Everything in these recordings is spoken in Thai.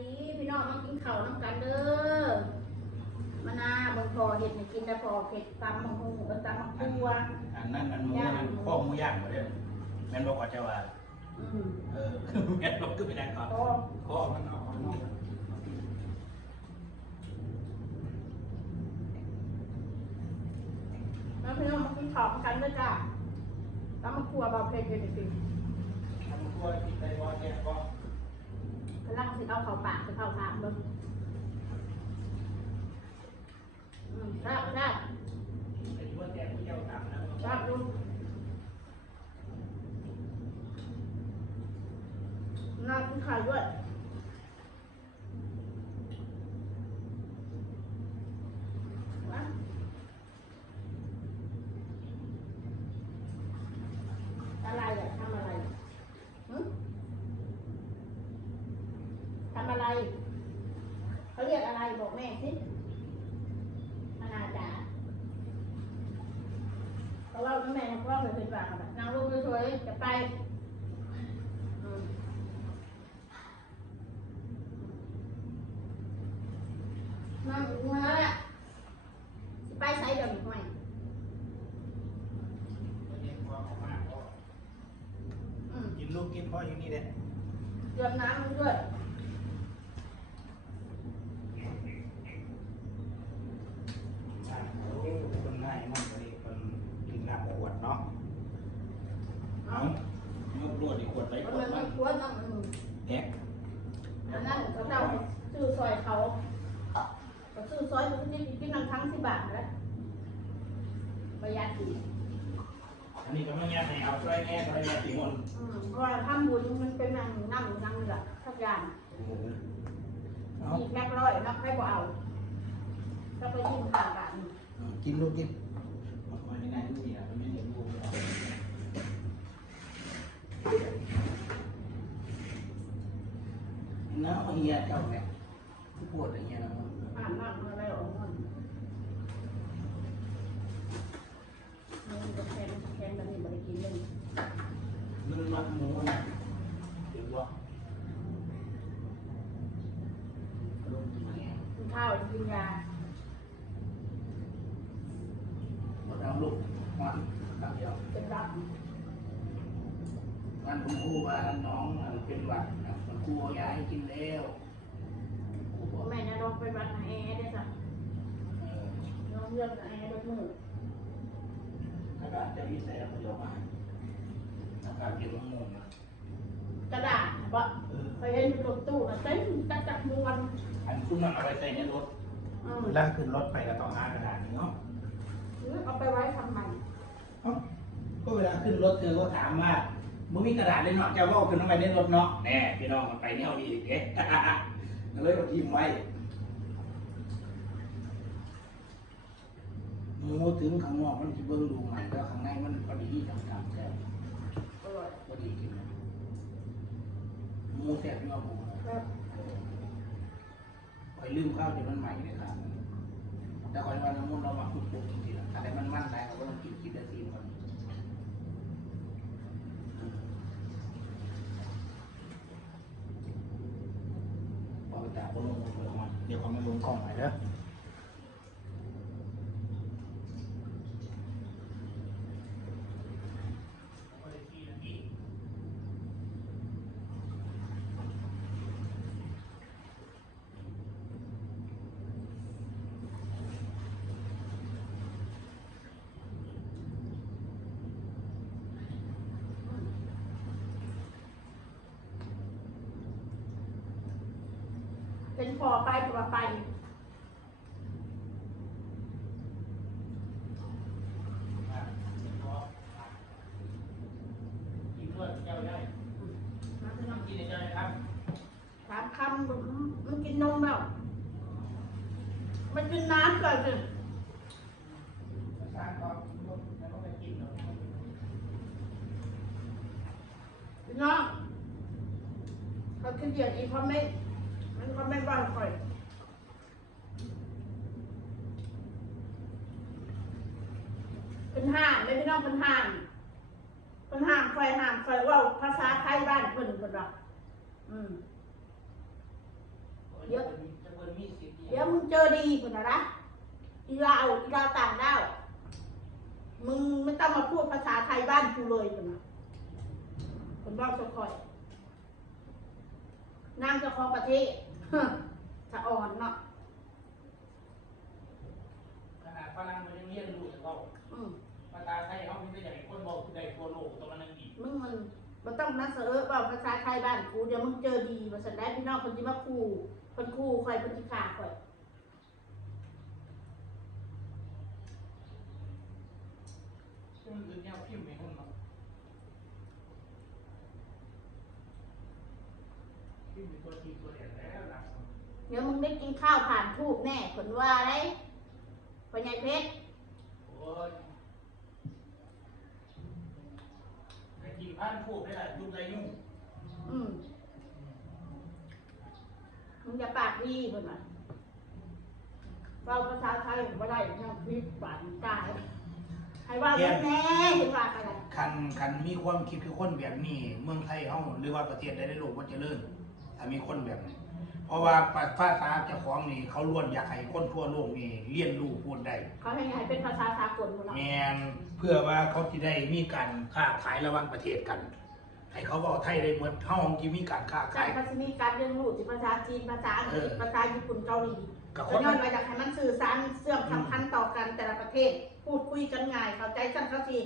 ดีพี่น้องมากินข้าวน้ำกันเด้อมะนาวบนพอเห็ดให้กินแต่พอเผ็ดตำมังคุดตำมังคัวอันนั้นมันหมูข้อหมูย่างหมดเลยแม่นบอกว่าจะว่าแม่นบอกขึ้นไปได้ก่อนข้อมันเอาแล้วพี่น้องมากินข้าวกันด้วยจ้าตำมังคัวเบาเผ็ดเลยจริงทำครัวกินไตบอลเนี่ยก็กำลังสิเอาเข้าปากจะเข้าทางเบิ่งครับไอ้ที่ว่าแกผู้เจ้าตามนะครับดูน่ากินข้าวด้วยอะไรอ่ะทำอะไรทำอะไรเขาเรียกอะไรบอกแม่สิมานาจ๋าเพราะว่าแม่พ่อเคยเป็นฝากแบบนางลูกสวยๆจะไปนั่งมาแล้วจะไปใส่เดี๋ยวนี้ไหมกินลูกกินพ่ออยู่นี่เด็ดเตรียมน้ำมันด้วยคนง่ายมากเลยคนกินน้ำขวดเนาะเอาเมื่อรวดอีกขวดไปขวดมันไม่ควรนะมันแพ็คอันนั้นเขาเจ้าซื้อซอยเขาซื้อซอยมันกินน้ำทั้ง10 บาทแล้วประหยัดดีอันนี้ก็ไม่ง่ายให้เอาช่วยแง่ช่วยแง่ตีมนเพราะว่าทำบุญมันเป็นนั่งนั่งนี่แหละทุกอย่างอีกแม็กร้อยนักให้บ่เอาก็ไปยิ้มห่างกันกินลูกกินมันไม่ได้ลูกเนี่ยมันไม่ได้ลูกน้าเฮียเจ้าเนี่ยที่ปวดอะไรเงี้ยนะนั่งอะไรออกมันจะแข็งแบบนี้ไม่ได้กินเลยมันมัดหมูนะเดี๋ยวว่าลงกินข้าวกินยาเราลูกมันตั้งเดียวเป็นรับมันคุณครูว่าน้องเป็นหวัดคุณครูยาให้กินแล้วแม่เนี่ยลองไปวัดแอร์ได้สักลองเลือกแอร์ด้วยมือกระดาษจะมีใส่แล้วเดี๋ยวมาอากาศเย็นมงกระดาษบ่เคยเห็นรถตู้เต็มจักมวนอันคุณมันเอาไปใส่ในรถเวลาขึ้นรถไปก็ต้องหากระดาษนี้เนาะเอาไปไว้ทำไมก็เวลาขึ้นรถเธอก็ถามว่ามึงมีกระดาษเล่นหนักจะว่าขึ้นทำไมในรถเนาะแน่พี่น้องมันไปเนี่ยเอาดีอีกเอ๊ะเลยก็ทิ้งไว้หมูถึงข้างนอกมันจะเบิ่งดูใหม่แล้วข้างในมันพอดีต่างๆแซ่บพอดีกินหมูแซ่บพี่น้องหมูคอยลืมข้าวจนมันใหม่เลยครับแต่คอยวันน้ำมันเรามาคุกๆจริงๆอะไรมันมั่นใจเราก็ต้องกินได้ทีก่อนพอจากคนลงมาเดี๋ยวเขาไม่ลงกล้องไหนเด้อเป็นพอไปตัวไปกินด้วยเจ้าได้น้ำกินเจ้าได้ครับ3 คำมันกินนมแล้วมันกินน้ำก่อนสิพี่น้องเขาขึ้นเดียดอีกเพราะไม่มันก็ไม่บ้าค่อยเป็นห้ามไม่พี่น้องเป็นห้ามไฟว่าภาษาไทยบ้านเพิ่นหรอก เดี๋ยวมึงเจอดีคนนะอีลาวต่างด้าวมึงไม่ต้องมาพูดภาษาไทยบ้านกูเลยคนนะคนบ้าจะคอยนางเจ้าของประเทศจะอ่อนเนาะขนาดฝรั่งมันยังเรียนรู้จากเราภาษาไทยเขาไม่ได้อย่างคนบอกได้ทั่วโลกตรงนั้นอีกมึงมันต้องนักเสือเปล่าภาษาไทยบ้านกูเดี๋ยวมึงเจอดีมาสันได้พี่น้องคนที่มาคู่คนคู่คอยคนที่ขาคอยมันคือแนวพิมพ์ไม่คนเนาะพิมพ์เป็นตัวทีตัวเดียวแล้วนะเดี๋ยวมึงได้กินข้าวผ่านทูบแน่ผลว่าได้ปัญญาเพชรโอ้ยแต่กินผ่านทูบได้แหละยุ่งไรยุ่งมึงจะปากดีคนน่ะเราภาษาไทยไม่ได้ยังคลิปปากตายให้ว่าแน่เห็นว่าอะไรคันมีความคิดคือคนแบบนี้เมืองไทยเขาหรือว่าประเทศใดในโลกมันจะเลื่อนถ้ามีคนแบบนี้เพราะว่าภาษาเจ้าของนี่เขาล้วนอยากให้คนทั่วโลกนี่เรียนรู้พูดได้เขาให้เป็นภาษาสากลแมนเพื่อว่าเขาจะได้มีการค้าขายระหว่างประเทศกันให้เขาบอกไทยได้เหมือนเท่าที่มีการค้าขายเขาจะมีการเรียนรู้ภาษาจีนภาษาอังกฤษภาษาญี่ปุ่นเกาหลีก็ย้อนมาจากให้มันสื่อสารเสื่อมสำคัญต่อกันแต่ละประเทศพูดคุยกันง่ายเข้าใจกันเขาที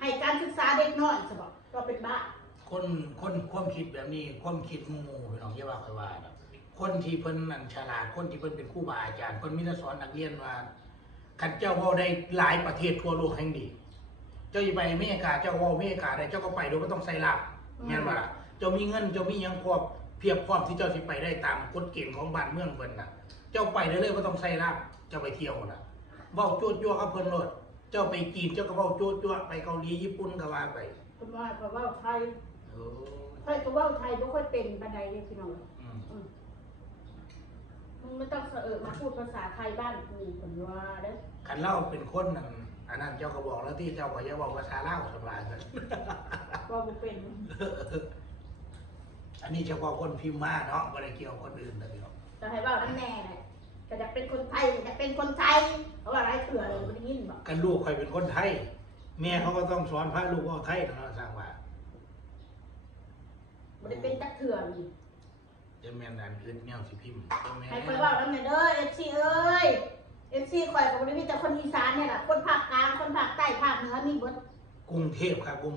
ให้การศึกษาเด็กน้อยใช่ปะก็เป็นบ้าคนความคิดแบบนี้ความคิดงูพี่น้องเยาว่าค่อยว่าคนที่เพิ่นนั่นฉลาดคนที่เพิ่นเป็นครูบาอาจารย์เพิ่นมีแต่สอนนักเรียนว่าคันเจ้าเว้าได้หลายประเทศทั่วโลกแห่งดีเจ้าอยู่ไปอเมริกาเจ้าเว้าอเมริกาได้เจ้าก็ไปโดยไม่ต้องใส่ลาบแม่นบ่ล่ะเจ้ามีเงินเจ้ามีหยังพอเพียบพร้อมที่เจ้าสิไปได้ตามกฎเกณฑ์ของบ้านเมืองเพิ่นน่ะเจ้าไปได้เลยบ่ต้องใส่ลาบเจ้าไปเที่ยวน่ะเว้าจั่วๆกับเพิ่นโลดเจ้าไปจีนเจ้าก็เว้าจั่วๆไปเกาหลีญี่ปุ่นก็ว่าไปเพิ่นว่าก็เว้าไทยค่อยก็เว้าไทยบ่ค่อยเป็นปานใดเลยพี่น้องมึงไม่ต้องมาพูดภาษาไทยบ้านกูคนว่าเด้อคันเล่าเป็นคนนั่นอันนั้นเจ้าก็บอกแล้วที่เจ้าก็จะบอกภาษาลาวสบายกันว่าบ่เป็นอันนี้เฉพาะคนพิมพ์มาเนาะไม่ได้เกี่ยวคนอื่นนะพี่น้องจะให้ว่าอันแน่เลยก็จะเป็นคนไทยจะเป็นคนไทยเขาว่าไรเถื่อนเลยไม่ได้ยินบอกกันลูกใครเป็นคนไทยแม่เขาก็ต้องสอนพระลูกว่าไทยนะสร้างว่าไม่ได้เป็นจักเถื่อนจะแม่นานขึ้นแนวสิพิมพ์ให้คอยว่าแล้วแม่เด้อFCเอ้ยFCคอยกับวันนี้มีแต่คนอีสานเนี่ยแหละคนภาคกลางคนภาคใต้ภาคเหนือมีหมดกรุงเทพครับกรุง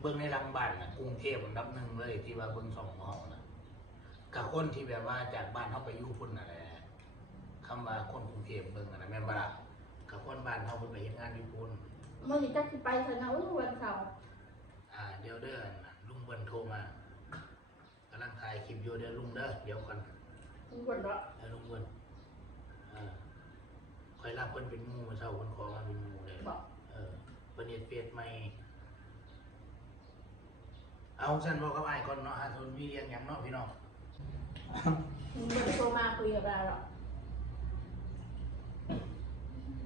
เบื้องในรังบ้านนะกรุงเทพอันดับหนึ่งเลยที่ว่าเบื้องสองห้องนะกับคนที่แบบว่าจากบ้านเขาไปอยู่พุ่นอะไรคำว่าคนกรุงเทพเบื้องอะไรแม่นบ้ากับคนบ้านเขาไปเห็นงานอยู่พุ่นเมื่อนี้จะไปเถอะนะวันเสาร์เดี๋ยวเด้อลุงเบิ้ลโทรมากำลังถ่ายคลิปอยู่เดี๋ยวลุงเด้อเดี๋ยวกันลุงเบิ้ลเหรอลุงเบิ้ลคอยรับเพิ่นเป็นงูมาเช่าคนขอมาเป็นงูเลยเพิ่นเฮ็ดเฟซใหม่เอาสั้นบอกกับไอ้ก่อนเนาะส่วนมีเรียนอย่างเนาะพี่น้องลุงเบิ้ลโทรมาคุยกับเราหรอ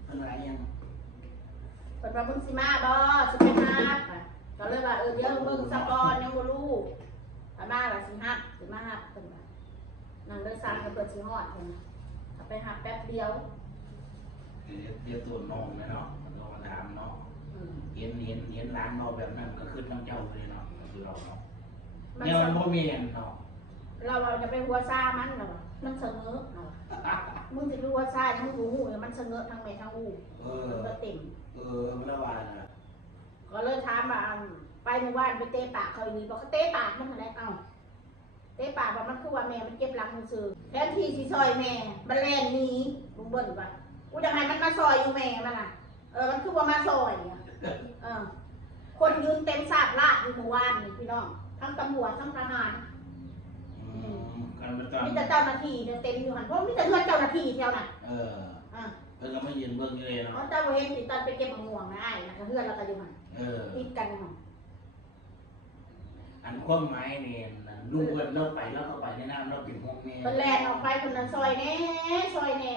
อะไรยังเปิดประมึงสิมาบ่สิไปหาก็เลยว่าเดี๋ยวมึงสะกอนยังบ่รู้อาม่าว่าสิฮับสิมาฮับเพิ่นว่านั่งเดินสร้างกับเปิดสิฮอดเพิ่นเอาไปฮับแป๊บเดียวเดี๋ยวตัวน้องนะเนาะมันก็มาถามเนาะเห็นร้านเราแบบนั้นก็ขึ้นน้ำเจ้าเลยเนาะคือเราเนาะเนี่ยมันบ่มีเนาะเราจะไปหัวซ่ามันเนาะมันเสงอเนาะมึงจะรู้ว่าซ่ามึงรู้เนี่ยมันเสงอทางไหนทางอูมันก็เต็มมันละวานอ่ะก็เลยถามว่าไปเมื่อวานไปเตะปากเขาดีบอกเขาเตะปากมันอะไรเอ้าเตะปากว่ามันคือว่าแม่มันเจ็บหลังมือซื้อแทนที่สิซอยแม่มันแล่นหนีมึงเบิ่นว่ากูจะให้มันมาซอยอยู่แม่มันอ่ะมันคือว่ามาซอยคนยืนเต็มสาบลาดอยู่เมื่อวานนี่พี่น้องทั้งตำรวจทั้งทหารมีแต่เจ้าหน้าที่เนี่ยเต็มอยู่หันเพราะมีแต่เพื่อนเจ้าหน้าที่เท่านั้นเพิ่งก็ไม่ยืนเบิ่งเลยเนาะเจ้าเห็นติดตอนไปเก็บมะม่วงนะไอ้นะเพื่อนเราก็อยู่หันติดกันหันอันความหมายเนี่ยลุงเบิ้ลเราไปแล้วก็ไปในน้ำเราปิดห้องเนี่ยคนแรกออกไปคนนั้นซอยแน่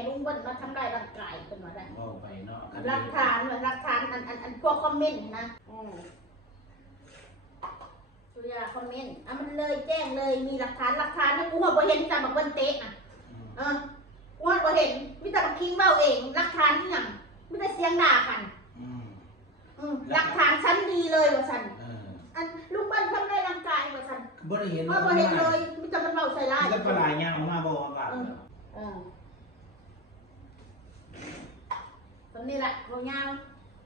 ลุงเบิ้ลมาทำลายร่างกายคนมาได้ไปเนาะหลักฐานเหมือนหลักฐานอันพวกคอมเมนต์นะ คืออย่าคอมเมนต์มันเลยแจ้งเลยมีหลักฐานนะกูว่าบ่เห็นแต่บอกเบิ้นเตะน่ะกูว่าบ่เห็นมีแต่บักคิงเบ้าเองหลักฐานที่หยังมีแต่เสียงด่ากันหลักฐานชั้นดีเลยว่าซั่นอันลูกบ้านทำได้ร่างกายว่าซั่น บ่ได้เห็น ว่าบ่เห็นเลยมีแต่มันเบ้าใส่ร้าย แล้วก็ลายเงี้ยออกมาบอกว่า ตรงนี้แหละโหยาว